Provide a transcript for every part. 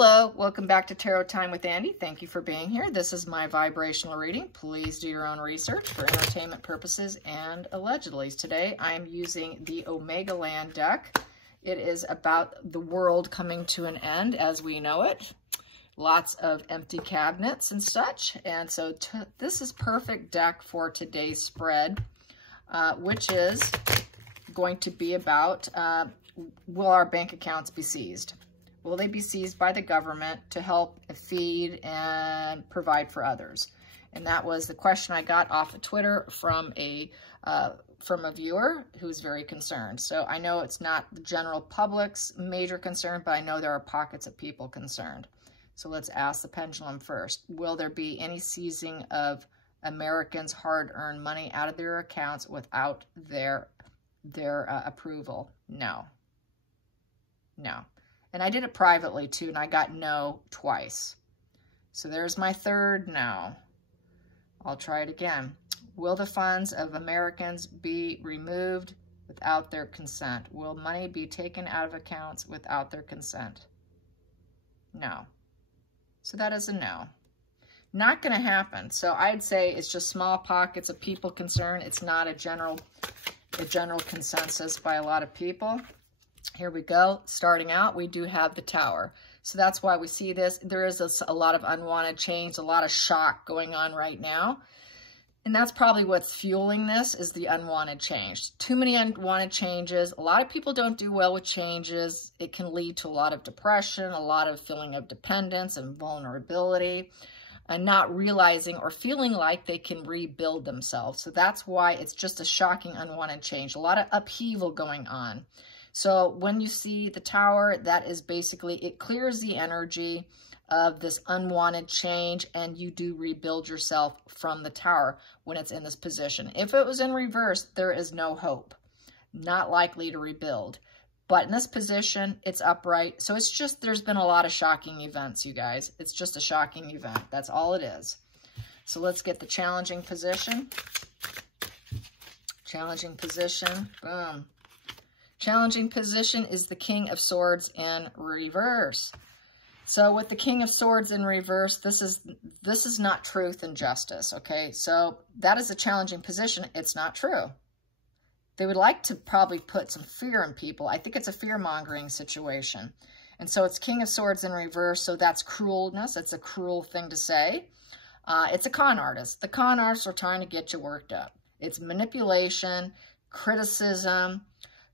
Hello, welcome back to Tarot Time with Andy. Thank you for being here. This is my vibrational reading. Please do your own research for entertainment purposes and allegedly. Today I am using the Omega Land deck. It is about the world coming to an end as we know it. Lots of empty cabinets and such. And so this is perfect deck for today's spread, which is going to be about will our bank accounts be seized? Will they be seized by the government to help feed and provide for others? And that was the question I got off of Twitter from a viewer who's very concerned. So I know it's not the general public's major concern, but I know there are pockets of people concerned. So let's ask the pendulum first. Will there be any seizing of Americans' hard-earned money out of their accounts without their approval? No. No. And I did it privately too, and I got no twice. So there's my third no. I'll try it again. Will the funds of Americans be removed without their consent? Will money be taken out of accounts without their consent? No. So that is a no. Not going to happen. So I'd say it's just small pockets of people concerned. It's not a general consensus by a lot of people. Here we go. Starting out, we do have the Tower. So that's why we see this. There is a lot of unwanted change, a lot of shock going on right now. And that's probably what's fueling this is the unwanted change. Too many unwanted changes. A lot of people don't do well with changes. It can lead to a lot of depression, a lot of feeling of dependence and vulnerability, and not realizing or feeling like they can rebuild themselves. So that's why it's just a shocking unwanted change. A lot of upheaval going on. So when you see the Tower, that is basically, it clears the energy of this unwanted change, and you do rebuild yourself from the Tower when it's in this position. If it was in reverse, there is no hope. Not likely to rebuild. But in this position, it's upright. So it's just, there's been a lot of shocking events, you guys. It's just a shocking event. That's all it is. So let's get the challenging position. Challenging position. Boom. Challenging position is the King of Swords in reverse. So with the King of Swords in reverse, this is not truth and justice, okay? So that is a challenging position. It's not true. They would like to probably put some fear in people. I think it's a fear-mongering situation. And so it's King of Swords in reverse, so that's cruelness. It's a cruel thing to say. It's a con artist. The con artists are trying to get you worked up. It's manipulation, criticism,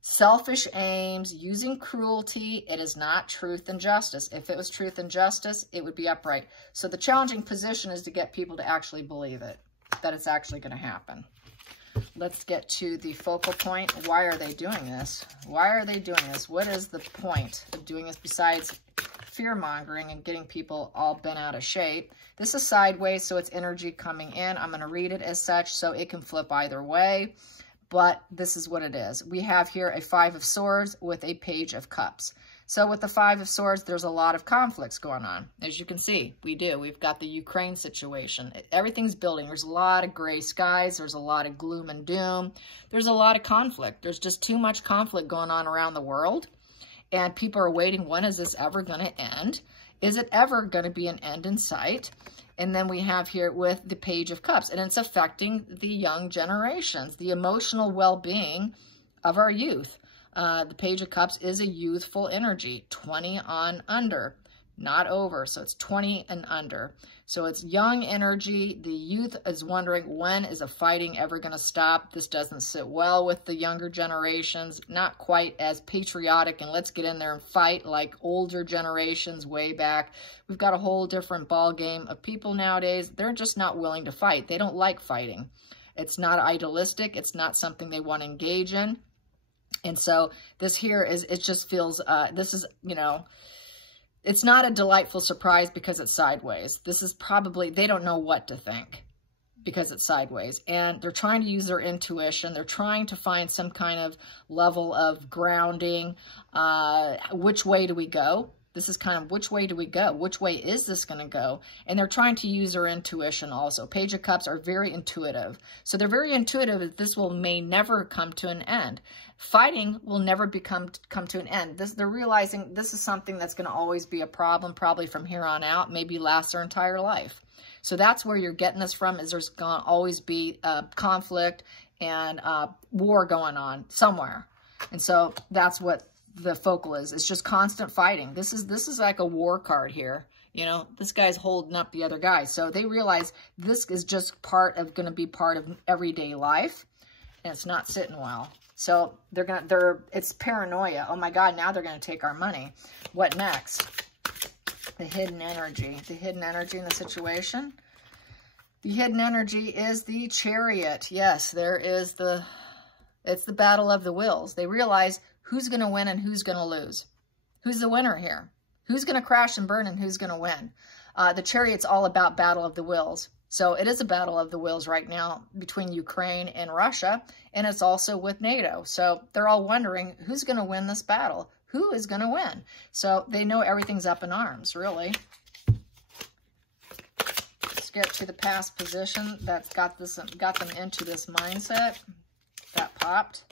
selfish aims, using cruelty. It is not truth and justice. If it was truth and justice, it would be upright. So the challenging position is to get people to actually believe it, that it's actually going to happen. Let's get to the focal point. Why are they doing this? Why are they doing this? What is the point of doing this besides fear-mongering and getting people all bent out of shape? This is sideways, so it's energy coming in. I'm going to read it as such, so it can flip either way. But this is what it is. We have here a Five of Swords with a Page of Cups. So with the Five of Swords, there's a lot of conflicts going on. As you can see, we do. We've got the Ukraine situation. Everything's building. There's a lot of gray skies. There's a lot of gloom and doom. There's a lot of conflict. There's just too much conflict going on around the world. And people are waiting, when is this ever going to end? Is it ever going to be an end in sight? And then we have here with the Page of Cups, and it's affecting the young generations, the emotional well-being of our youth. The Page of Cups is a youthful energy, 20 on under, not over. So it's 20 and under. So it's young energy. The youth is wondering, when is the fighting ever going to stop? This doesn't sit well with the younger generations, not quite as patriotic and let's get in there and fight like older generations way back. We've got a whole different ball game of people nowadays. They're just not willing to fight. They don't like fighting. It's not idealistic. It's not something they want to engage in. And so this here is, it just feels, this is, you know, it's not a delightful surprise because it's sideways. This is probably, they don't know what to think because it's sideways. And they're trying to use their intuition. They're trying to find some kind of level of grounding. Which way do we go? This is kind of, which way do we go? Which way is this going to go? And they're trying to use their intuition also. Page of Cups are very intuitive. So they're very intuitive that this may never come to an end. Fighting will never come to an end. They're realizing this is something that's going to always be a problem, probably from here on out, maybe last their entire life. So that's where you're getting this from, is there's going to always be conflict and war going on somewhere. And so that's what the focal is. It's just constant fighting. This is like a war card here. You know, this guy's holding up the other guy. So they realize this is just going to be part of everyday life, and it's not sitting well. So it's paranoia. Oh my God, now they're going to take our money. What next? The hidden energy. The hidden energy in the situation. The hidden energy is the Chariot. Yes, it's the battle of the wills. They realize who's going to win and who's going to lose. Who's the winner here? Who's going to crash and burn and who's going to win? The Chariot's all about battle of the wills. So it is a battle of the wills right now between Ukraine and Russia, and it's also with NATO. So they're all wondering who's going to win this battle. Who is going to win? So they know everything's up in arms, really. Let's get to the past position that's got them into this mindset. That popped.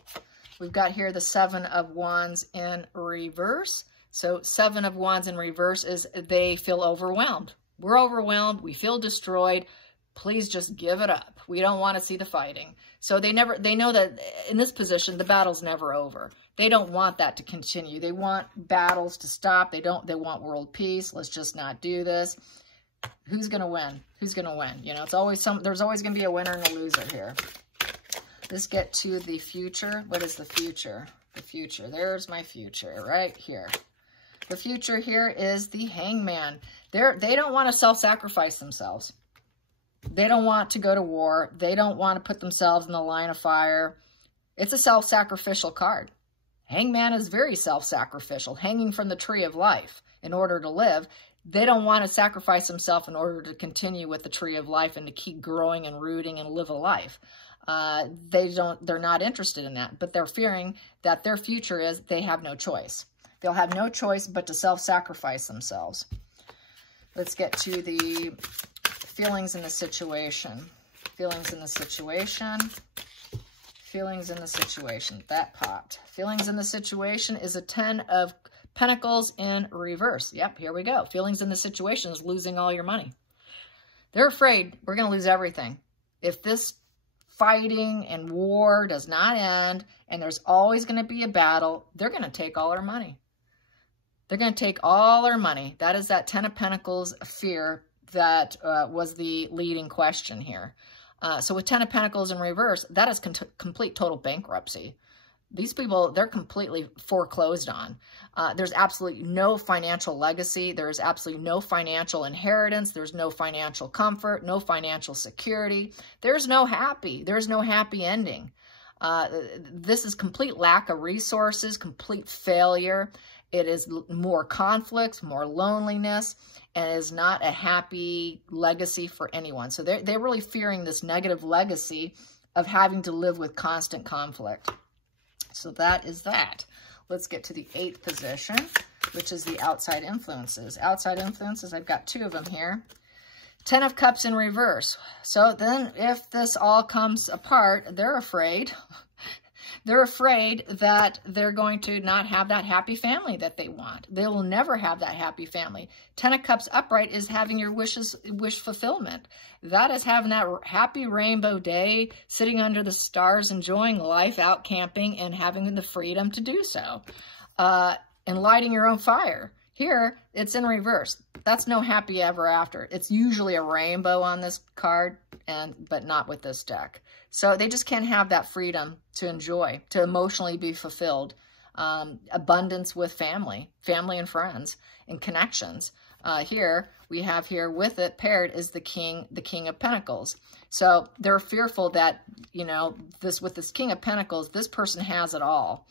We've got here the Seven of Wands in reverse. So Seven of Wands in reverse is they feel overwhelmed. We're overwhelmed. We feel destroyed. Please just give it up. We don't want to see the fighting. So they know that in this position, the battle's never over. They don't want that to continue. They want battles to stop. They want world peace. Let's just not do this. Who's going to win? Who's going to win? You know, there's always going to be a winner and a loser here. Let's get to the future. What is the future? The future. There's my future right here. The future here is the Hangman. They don't want to self-sacrifice themselves. They don't want to go to war. They don't want to put themselves in the line of fire. It's a self-sacrificial card. Hangman is very self-sacrificial, hanging from the tree of life in order to live. They don't want to sacrifice themselves in order to continue with the tree of life and to keep growing and rooting and live a life. They're not interested in that, but they're fearing that their future is they have no choice. They'll have no choice but to self-sacrifice themselves. Let's get to the feelings in the situation. Feelings in the situation. Feelings in the situation. That popped. Feelings in the situation is a 10 of Pentacles in reverse. Yep, here we go. Feelings in the situation is losing all your money. They're afraid we're going to lose everything. If this fighting and war does not end and there's always going to be a battle, they're going to take all our money. They're going to take all our money. That is that 10 of Pentacles fear that was the leading question here. So with 10 of Pentacles in reverse, that is complete total bankruptcy. These people, they're completely foreclosed on. There's absolutely no financial legacy. There's absolutely no financial inheritance. There's no financial comfort, no financial security. There's no happy ending. This is complete lack of resources, complete failure. It is more conflicts, more loneliness, and is not a happy legacy for anyone. So they're really fearing this negative legacy of having to live with constant conflict. So that is that. Let's get to the 8th position, which is the outside influences. Outside influences, I've got 2 of them here. 10 of Cups in reverse. So then if this all comes apart, they're afraid. They're afraid that they're going to not have that happy family that they want. They will never have that happy family. 10 of Cups upright is having your wish fulfillment. That is having that happy rainbow day, sitting under the stars, enjoying life, out camping, and having the freedom to do so. And lighting your own fire. Here, it's in reverse. That's no happy ever after. It's usually a rainbow on this card, but not with this deck. So they just can't have that freedom to enjoy, to emotionally be fulfilled. Abundance with family and friends, and connections. Here, we have here with it paired is the King of Pentacles. So they're fearful that, you know, with this King of Pentacles, this person has it all.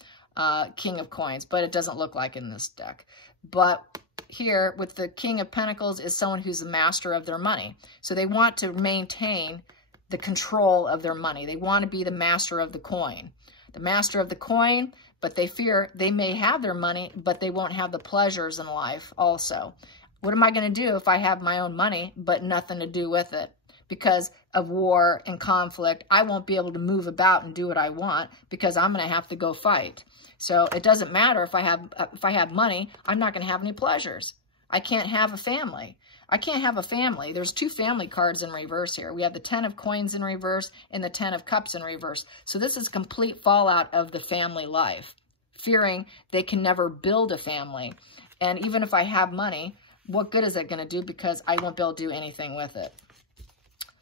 King of Coins, but it doesn't look like in this deck. But here, with the King of Pentacles is someone who's the master of their money. So they want to maintain the control of their money. They want to be the master of the coin. The master of the coin but they fear they may have their money, but they won't have the pleasures in life also. What am I going to do if I have my own money, but nothing to do with it? Because of war and conflict, I won't be able to move about and do what I want because I'm going to have to go fight. So it doesn't matter if I have money, I'm not going to have any pleasures. I can't have a family. I can't have a family. There's 2 family cards in reverse here. We have the 10 of coins in reverse and the 10 of cups in reverse. So this is complete fallout of the family life, fearing they can never build a family. And even if I have money, what good is it going to do because I won't be able to do anything with it?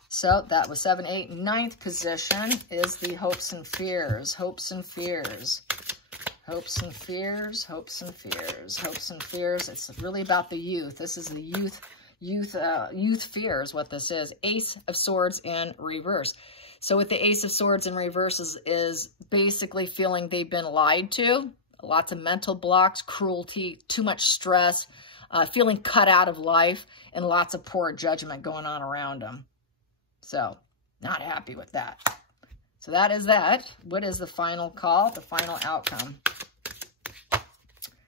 So that was 7, 8, 9th position is the hopes and fears. Hopes and fears. Hopes and fears. Hopes and fears. Hopes and fears. It's really about the youth. This is the youth fears what this is. Ace of Swords in reverse. So with the Ace of Swords in reverse is basically feeling they've been lied to. Lots of mental blocks, cruelty, too much stress, feeling cut out of life, and lots of poor judgment going on around them. So, not happy with that. So that is that. What is the final call? The final outcome.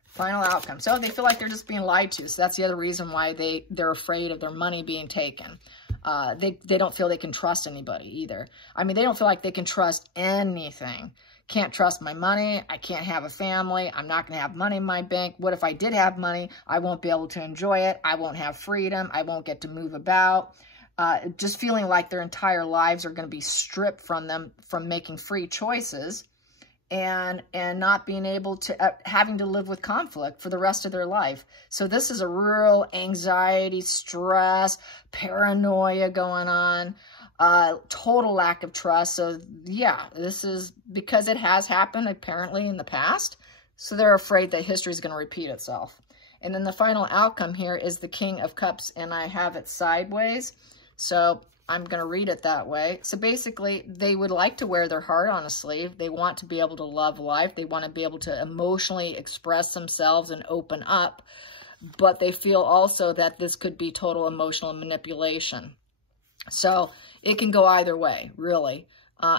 Final outcome. So they feel like they're just being lied to. So that's the other reason why they're afraid of their money being taken. They don't feel they can trust anybody either. I mean, they don't feel like they can trust anything. Can't trust my money. I can't have a family. I'm not going to have money in my bank. What if I did have money? I won't be able to enjoy it. I won't have freedom. I won't get to move about. Just feeling like their entire lives are going to be stripped from them from making free choices and not being able to, having to live with conflict for the rest of their life. So this is a real anxiety, stress, paranoia going on, total lack of trust. So yeah, this is because it has happened apparently in the past. So they're afraid that history is going to repeat itself. And then the final outcome here is the King of Cups, and I have it sideways. So I'm going to read it that way. So basically, they would like to wear their heart on a sleeve. They want to be able to love life. They want to be able to emotionally express themselves and open up. But they feel also that this could be total emotional manipulation. So it can go either way, really.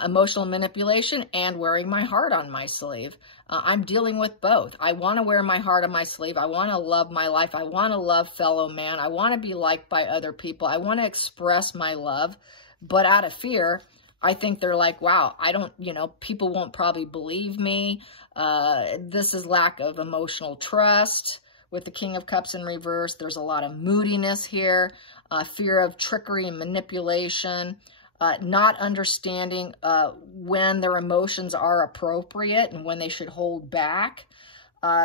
Emotional manipulation and wearing my heart on my sleeve. I'm dealing with both. I want to wear my heart on my sleeve. I want to love my life. I want to love fellow man. I want to be liked by other people. I want to express my love. But out of fear, I think they're like, wow, I don't, people won't probably believe me. This is lack of emotional trust. With the King of Cups in reverse, there's a lot of moodiness here. Fear of trickery and manipulation. Not understanding when their emotions are appropriate and when they should hold back.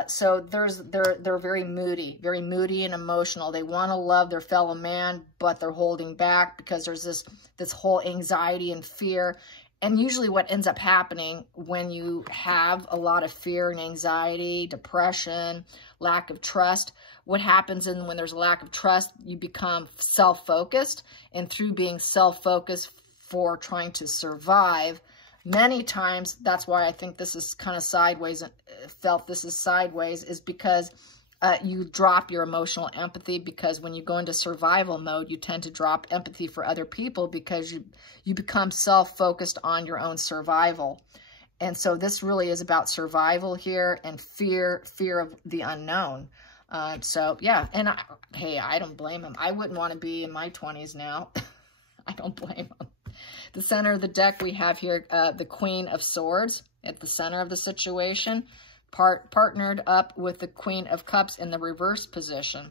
So they're very moody and emotional. They want to love their fellow man, but they're holding back because there's this whole anxiety and fear. And usually what ends up happening when you have a lot of fear and anxiety, depression, lack of trust, what happens when there's a lack of trust, you become self-focused. And through being self-focused for trying to survive, many times, that's why I think this is kind of sideways, felt this is sideways, is because you drop your emotional empathy, because when you go into survival mode, you tend to drop empathy for other people because you become self-focused on your own survival. And so this really is about survival here and fear of the unknown. So yeah, and hey, I don't blame him. I wouldn't want to be in my 20s now. I don't blame him. The center of the deck, we have here the Queen of Swords at the center of the situation, partnered up with the Queen of Cups in the reverse position.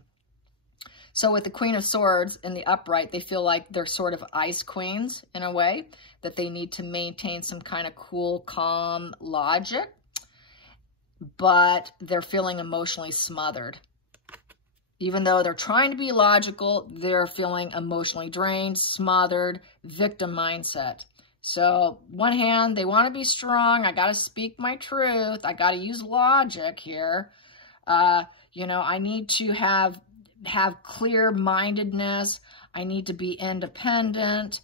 So with the Queen of Swords in the upright, they feel like they're sort of ice queens in a way, that they need to maintain some kind of cool, calm logic, but they're feeling emotionally smothered. Even though they're trying to be logical, they're feeling emotionally drained, smothered, victim mindset. So, one hand, they want to be strong. I got to speak my truth. I got to use logic here. I need to have clear-mindedness. I need to be independent.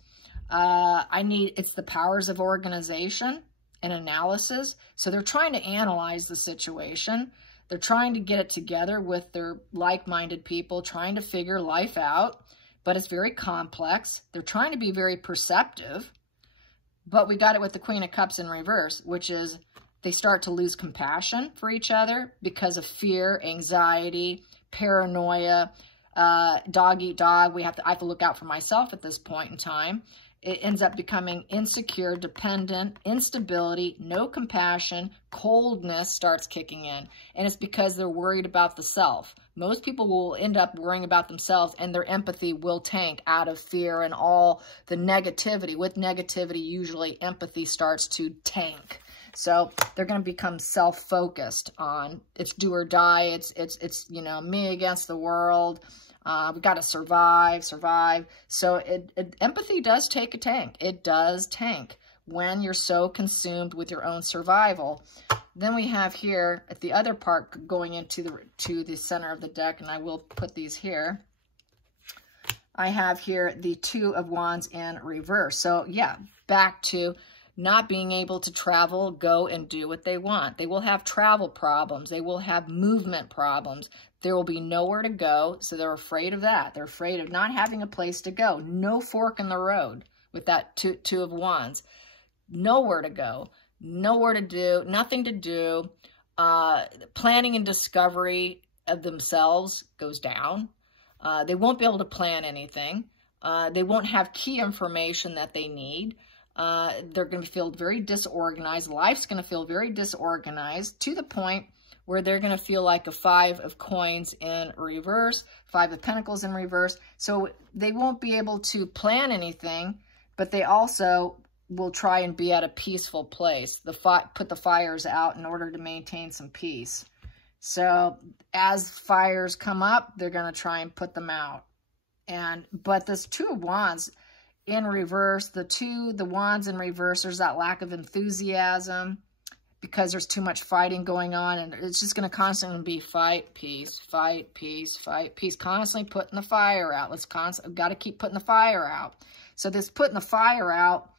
It's the powers of organization and analysis. So, they're trying to analyze the situation. They're trying to get it together with their like-minded people, trying to figure life out, but it's very complex. They're trying to be very perceptive, but we got it with the Queen of Cups in reverse, which is They start to lose compassion for each other because of fear, anxiety, paranoia, dog eat dog. I have to look out for myself at this point in time. It ends up becoming insecure, dependent, instability, no compassion, coldness starts kicking in. And it's because they're worried about the self. Most people will end up worrying about themselves, and their empathy will tank out of fear and all the negativity. With negativity, usually empathy starts to tank. So they're going to become self-focused on it's do or die. It's you know, me against the world. We got to survive. So empathy does take a tank. It does tank when you're so consumed with your own survival. Then we have here at the other part going into the center of the deck, and I will put these here. I have here the Two of Wands in reverse. So yeah, back to not being able to travel, go and do what they want. They will have travel problems. They will have movement problems. There will be nowhere to go, so they're afraid of that. They're afraid of not having a place to go. No fork in the road with that two of Wands. Nowhere to go, nowhere to do, nothing to do. Planning and discovery of themselves goes down. They won't be able to plan anything. They won't have key information that they need. They're going to feel very disorganized. Life's going to feel very disorganized to the point where they're going to feel like a Five of Coins in reverse, Five of Pentacles in reverse. So they won't be able to plan anything, but they also will try and be at a peaceful place. Put the fires out in order to maintain some peace. So as fires come up, they're going to try and put them out. But this Two of Wands in reverse, the Wands in reverse, there's that lack of enthusiasm, because there's too much fighting going on, and it's just going to constantly be fight, peace, fight, peace, fight, peace, constantly putting the fire out. Got to keep putting the fire out. So this putting the fire out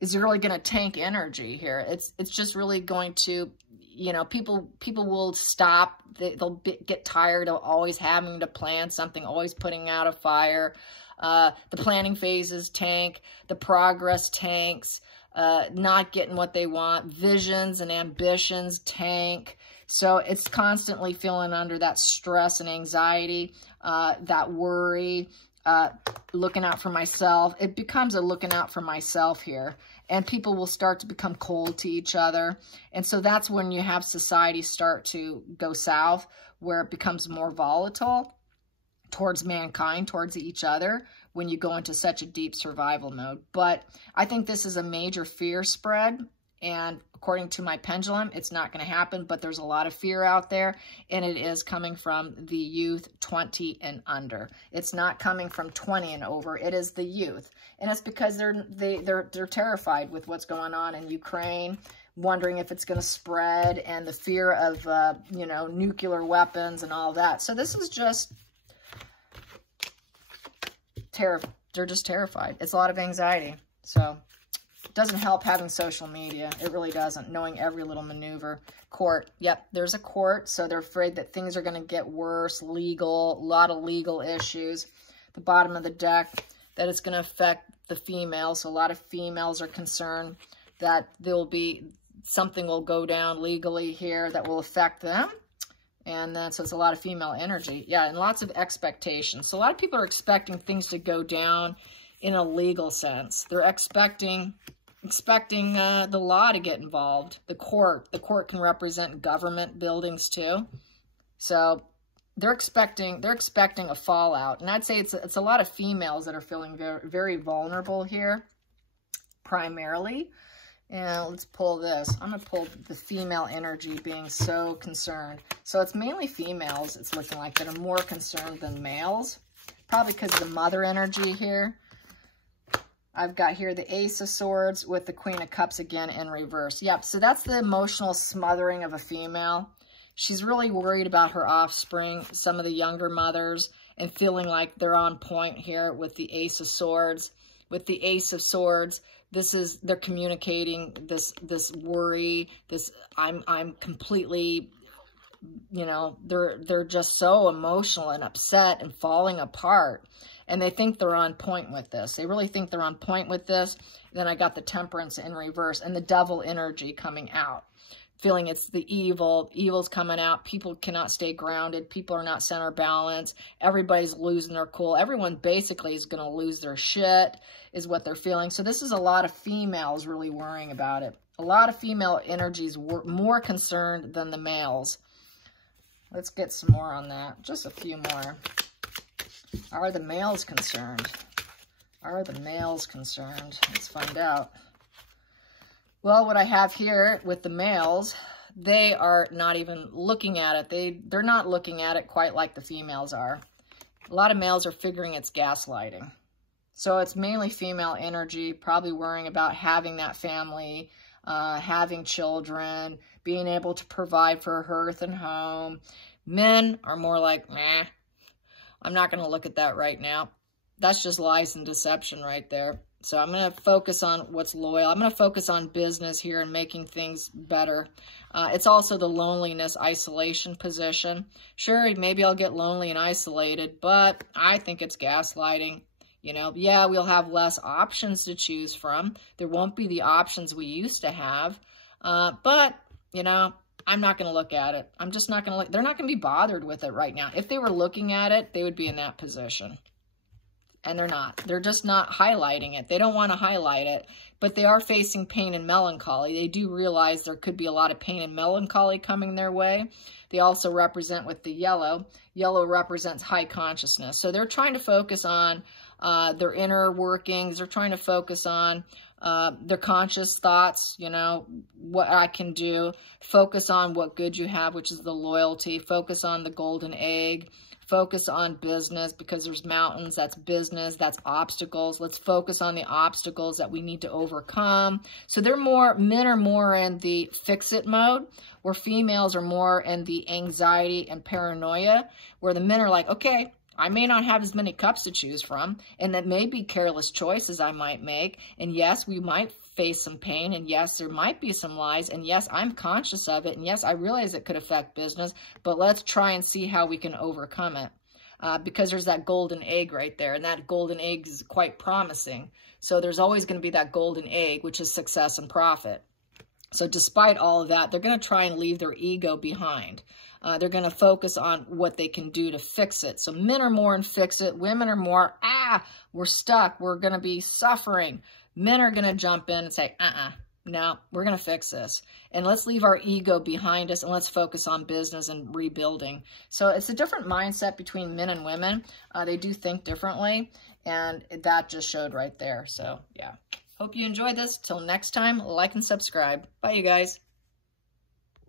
is really going to tank energy here. It's just really going to, you know, people will stop. They'll get tired of always having to plan something, always putting out a fire. The planning phases tank, the progress tanks. Not getting what they want, visions and ambitions tank. So it's constantly feeling under that stress and anxiety, that worry, looking out for myself. It becomes a looking out for myself here, and people will start to become cold to each other. And so that's when you have society start to go south, where it becomes more volatile towards mankind, towards each other, when you go into such a deep survival mode. But I think this is a major fear spread, and according to my pendulum, it's not going to happen, but there's a lot of fear out there, and it is coming from the youth 20 and under. It's not coming from 20 and over. It is the youth, and it's because they're terrified with what's going on in Ukraine, wondering if it's going to spread, and the fear of you know, nuclear weapons and all that. So this is just they're just terrified. It's a lot of anxiety. So it doesn't help having social media. It really doesn't. Knowing every little maneuver. Court. Yep, there's a court. So they're afraid that things are going to get worse. Legal. A lot of legal issues. The bottom of the deck, that it's going to affect the females. So a lot of females are concerned that something will go down legally here that will affect them. And then, so it's a lot of female energy. Yeah, and lots of expectations. So a lot of people are expecting things to go down in a legal sense. They're expecting the law to get involved. The court can represent government buildings too. So they're expecting a fallout. And I'd say it's a lot of females that are feeling very, very vulnerable here, primarily. And let's pull this. I'm going to pull the female energy being so concerned. So it's mainly females, it's looking like, that are more concerned than males. Probably because of the mother energy here. I've got here the Ace of Swords with the Queen of Cups again in reverse. Yep, so that's the emotional smothering of a female. She's really worried about her offspring, some of the younger mothers, and feeling like they're on point here with the Ace of Swords. With the Ace of Swords, they're communicating this worry, I'm completely, you know, they're just so emotional and upset and falling apart. And they think they're on point with this. They really think they're on point with this. Then I got the Temperance in reverse and the Devil energy coming out. feeling it's the evil's coming out. People cannot stay grounded. People are not center balance. Everybody's losing their cool. Everyone basically is going to lose their shit, is what they're feeling. So this is a lot of females really worrying about it. A lot of female energies were more concerned than the males. Let's get some more on that. Just a few more. Are the males concerned? Are the males concerned? Let's find out. Well, what I have here with the males, they are not even looking at it. They're not looking at it quite like the females are. A lot of males are figuring it's gaslighting. So it's mainly female energy, probably worrying about having that family, having children, being able to provide for a hearth and home. Men are more like, meh, I'm not going to look at that right now. That's just lies and deception right there. So I'm going to focus on what's loyal. I'm going to focus on business here and making things better. It's also the loneliness, isolation position. Sure, maybe I'll get lonely and isolated, but I think it's gaslighting. You know, yeah, we'll have less options to choose from. There won't be the options we used to have. But, you know, I'm not going to look at it. I'm just not going to look. They're not going to be bothered with it right now. If they were looking at it, they would be in that position. And they're not. They're just not highlighting it. They don't want to highlight it, but they are facing pain and melancholy. They do realize there could be a lot of pain and melancholy coming their way. They also represent with the yellow. Yellow represents high consciousness. So they're trying to focus on their inner workings. They're trying to focus on their conscious thoughts, you know, what I can do. Focus on what good you have, which is the loyalty. Focus on the golden egg. Focus on business, because there's mountains, that's business, that's obstacles. Let's focus on the obstacles that we need to overcome. So men are more in the fix-it mode, where females are more in the anxiety and paranoia, where the men are like, okay, I may not have as many cups to choose from, and that may be careless choices I might make, and yes, we might face some pain, and yes, there might be some lies, and yes, I'm conscious of it, and yes, I realize it could affect business, but let's try and see how we can overcome it, because there's that golden egg right there, and that golden egg is quite promising. So there's always going to be that golden egg, which is success and profit. So despite all of that, they're going to try and leave their ego behind. They're going to focus on what they can do to fix it. So men are more in fix it. Women are more, we're stuck. We're going to be suffering. Men are going to jump in and say, no, we're going to fix this. And let's leave our ego behind us and let's focus on business and rebuilding. So it's a different mindset between men and women. They do think differently. And that just showed right there. So, yeah. Hope you enjoyed this. Till next time, like and subscribe. Bye, you guys.